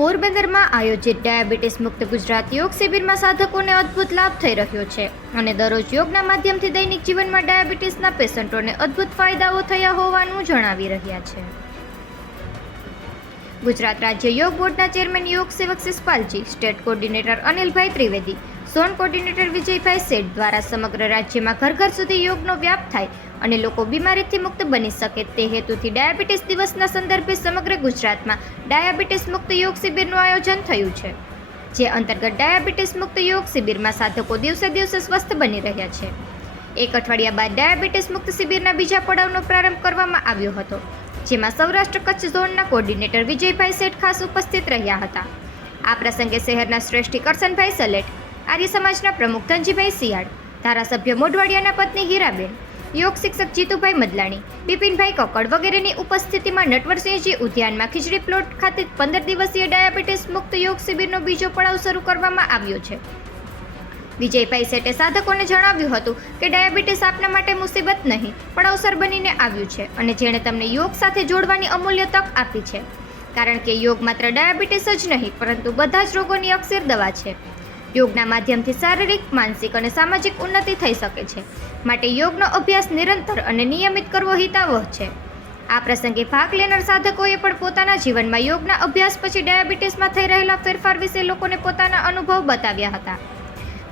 બોટાદમાં આયોજિત ડાયાબિટીસ મુક્ત ગુજરાત યોગ શિબિરમાં સાધકોને અદ્ભુત લાભ થઈ રહ્યો છે અને દરરોજ યોગના માધ્યમથી દૈનિક જીવનમાં ડાયાબિટીસના પેશન્ટોને અદ્ભુત ફાયદાઓ થયા હોવાનું જણાવી રહ્યા છે. ગુજરાત રાજ્ય યોગ બોર્ડના ચેરમેન યોગ સેવક Shishpalji, state coordinator Anilbhai Trivedi zone coordinator Vijaybhai Sheth દ્વારા સમગ્ર રાજ્યમાં ઘર ઘર સુધી યોગનો વ્યાપ થાય અને લોકો બીમારીથી મુક્ત બની શકે તે હેતુથી ડાયાબિટીસ દિવસના સંદર્ભે સમગ્ર ગુજરાતમાં ડાયાબિટીસ મુક્ત યોગ શિબિરનું આયોજન થયું છે, જે અંતર્ગત ડાયાબિટીસ મુક્ત યોગ શિબિરમાં સાધકો દિવસે દિવસે સ્વસ્થ બની રહ્યા છે. એક અઠવાડિયા બાદ ડાયાબિટીસ મુક્ત શિબિરના બીજા પડાવનો પ્રારંભ કરવામાં આવ્યો હતો, જેમાં સૌરાષ્ટ્ર કચ્છ ઝોનના કોર્ડિનેટર વિજયભાઈ શેઠ ખાસ ઉપસ્થિત રહ્યા હતા. આ પ્રસંગે શહેરના શ્રેષ્ઠી કરસનભાઈ સલેટ આર્ય સમાજના પ્રમુખ ધનજીભાઈ સિયાળ ધારાસભ્ય મોઢવાડિયાના પત્ની હીરાબેન, યોગ શિક્ષક જીતુભાઈ મદલાણી, બિપિનભાઈ કક્કડ વગેરેની ઉપસ્થિતિમાં નટવરસિંહજી ઉદ્યાનમાં ખીચડી પ્લોટ ખાતે પંદર દિવસીય ડાયાબિટીસ મુક્ત યોગ શિબિરનો બીજો પડાવ શરૂ કરવામાં આવ્યો છે. વિજયભાઈ શેઠે સાધકોને જણાવ્યું હતું કે ડાયાબિટીસ આપના માટે મુસીબત નહીં પણ અવસર બનીને આવ્યું છે અને જેણે તમને યોગ સાથે જોડવાની અમૂલ્ય તક આપી છે. કારણ કે યોગ માત્ર ડાયાબિટીસ જ નહીં, પરંતુ બધા જ રોગોની અક્ષર દવા છે. યોગના માધ્યમથી શારીરિક, માનસિક અને સામાજિક ઉન્નતિ થઈ શકે છે. માટે યોગનો અભ્યાસ નિરંતર અને નિયમિત કરવો હિતાવહ છે. આ પ્રસંગે ભાગ લેનાર સાધકોએ પણ પોતાના જીવનમાં યોગના અભ્યાસ પછી ડાયાબિટીસમાં થઈ રહેલા ફેરફાર વિશે લોકોને પોતાના અનુભવ બતાવ્યા હતા.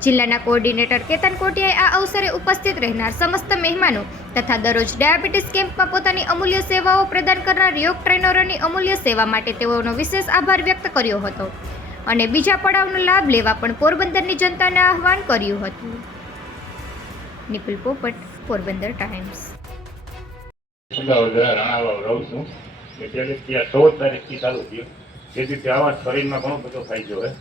જિલ્લાના કોર્ડિનેટર કેતન કોટિયાએ આ અવસરે ઉપસ્થિત રહેનાર સમસ્ત મહેમાનો તથા દરરોજ ડાયાબિટીસ કેમ્પમાં પોતાની અમૂલ્ય સેવાઓ પ્રદાન કરનાર યોગ ટ્રેનરોની અમૂલ્ય સેવા માટે તેઓનો વિશેષ આભાર વ્યક્ત કર્યો હતો. અને બીજા પડાવનો લાભ લેવા પણ પોરબંદરની જનતાને આહવાન કર્યું હતું. નિપુલ પોપટ, પોરબંદર ટાઈમ્સ. રહું છું. શરીરમાં ઘણો બધો ફાયદો હોય. તો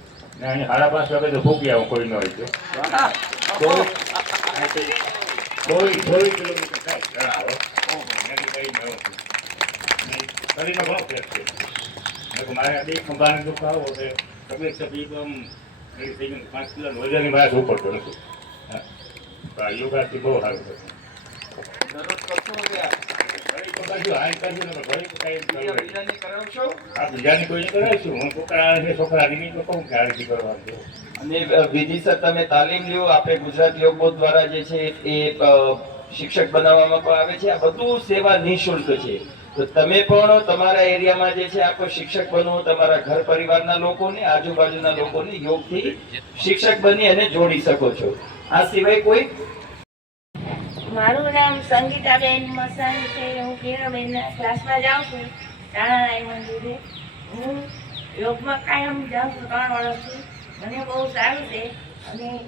શરીરમાં ઘણો ફેર છે. મારે બે ખંભાને દુખાવો છે. તબિયત તકલીફ આમ થઈ ગઈ પાંચ કિલોનું વજનની બહાર ઉપડતો નથી? હા. યોગાથી બહુ સારું તમે આપણે ગુજરાત યોગ બોર્ડ દ્વારા જે છે એ શિક્ષક બનાવવામાં પણ આવે છે. આ બધું સેવા નિઃશુલ્ક છે. તો તમે પણ તમારા એરિયામાં જે છે આપ શિક્ષક બનો, તમારા ઘર પરિવારના લોકોને, આજુબાજુના લોકોને યોગથી શિક્ષક બની અને જોડી શકો છો. આ સિવાય કોઈ? મારું નામ સંગીતાબેન મસાણી છે. હું કિરણબેનના ક્લાસમાં જાઉં છું. રાણારાય મંદિરે હું યોગમાં કાયમ જાઉં છું ત્રણ વર્ષથી મને બહુ સારું છે. અને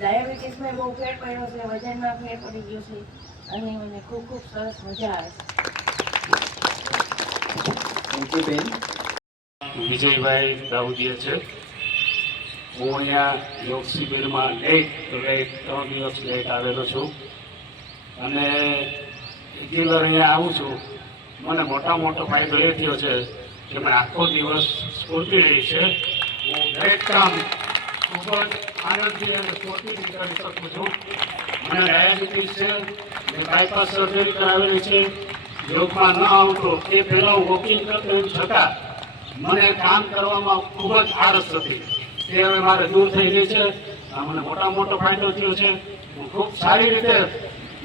ડાયાબિટીસમાં બહુ ફેર પડ્યો છે. વજનમાં ફેર પડી ગયો છે. અને મને ખૂબ ખૂબ સરસ મજા આવે છે. વિજયભાઈ દાઉદિયા છે. હું અહીંયા યોગ શિબિરમાં લેટ લેટ ત્રણ દિવસ લેટ આવેલો છું. અને રેગ્યુલર અહીંયા આવું છું. મને મોટા મોટો ફાયદો એ થયો છે કે મેં આખો દિવસ સ્ફૂર્તિ રહી છે. હું દરેક કામ ખૂબ જ આનંદથી અને સ્ફૂર્તિથી કરી શકું છું. મને ડાયાબિટીસ છે મેં બાયપાસ સર્જરી કરાવેલી છે. યોગમાં ન આવતો એ પહેલાં વોકિંગ કરતો છતાં મને કામ કરવામાં ખૂબ જ આળસ હતી. તે હવે મારે દૂર થઈ ગઈ છે. મને મોટા મોટો ફાયદો થયો છે. હું ખૂબ સારી રીતે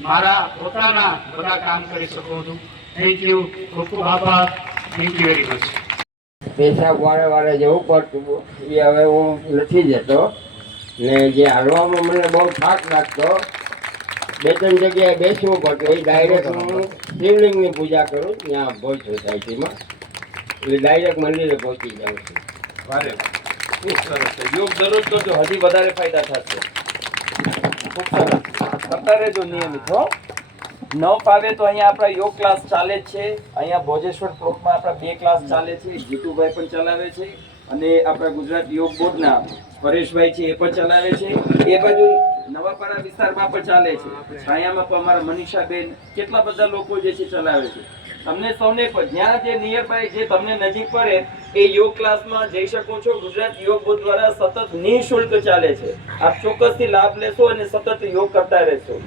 મારા પોતાના બધા કામ કરી શકું છું. થેન્ક યુ ખૂબ ખૂબ આભાર. થેન્ક યુ વેરી મચ પેશાબ વારે વારે જવું પડતું એ હવે હું નથી જતો. ને જે હાલવામાં મને બહુ થાક લાગતો બે ત્રણ જગ્યાએ બેસવું પડતું એ ડાયરેક્ટ હું શિવલિંગની પૂજા કરું, ત્યાં ભોજ સોસાયટીમાં એટલે ડાયરેક્ટ મંદિરે પહોંચી જાઉં છું. વારે. ખૂબ સરસ છે. યોગ દરરોજ કરજો, હજી વધારે ફાયદા થશે. ખૂબ સરસ. કરતા રહેજો નિયમિત, હો. ન ફાવે તો અહીંયા આપણા યોગ ક્લાસ ચાલે જ છે. અહીંયા ભોજેશ્વર પ્લોટમાં આપણા બે ક્લાસ ચાલે છે. જીતુભાઈ પણ ચલાવે છે. અને આપણા ગુજરાત યોગ બોર્ડના પરેશભાઈ છે, એ પણ ચલાવે છે. એ બાજુ નવાપાડા વિસ્તારમાં પણ ચાલે છે. છાયામાં પણ અમારા મનીષાબેન કેટલા બધા લોકો જે છે ચલાવે છે. તમને સૌને પણ જ્યાં જે નિયર બાય જે તમને નજીક પડે, એ યોગ ક્લાસમાં જઈ શકો છો. ગુજરાત યોગ બોર્ડ દ્વારા સતત નિઃશુલ્ક ચાલે છે. આપ ચોક્કસથી લાભ લેશો અને સતત યોગ કરતા રહેશો.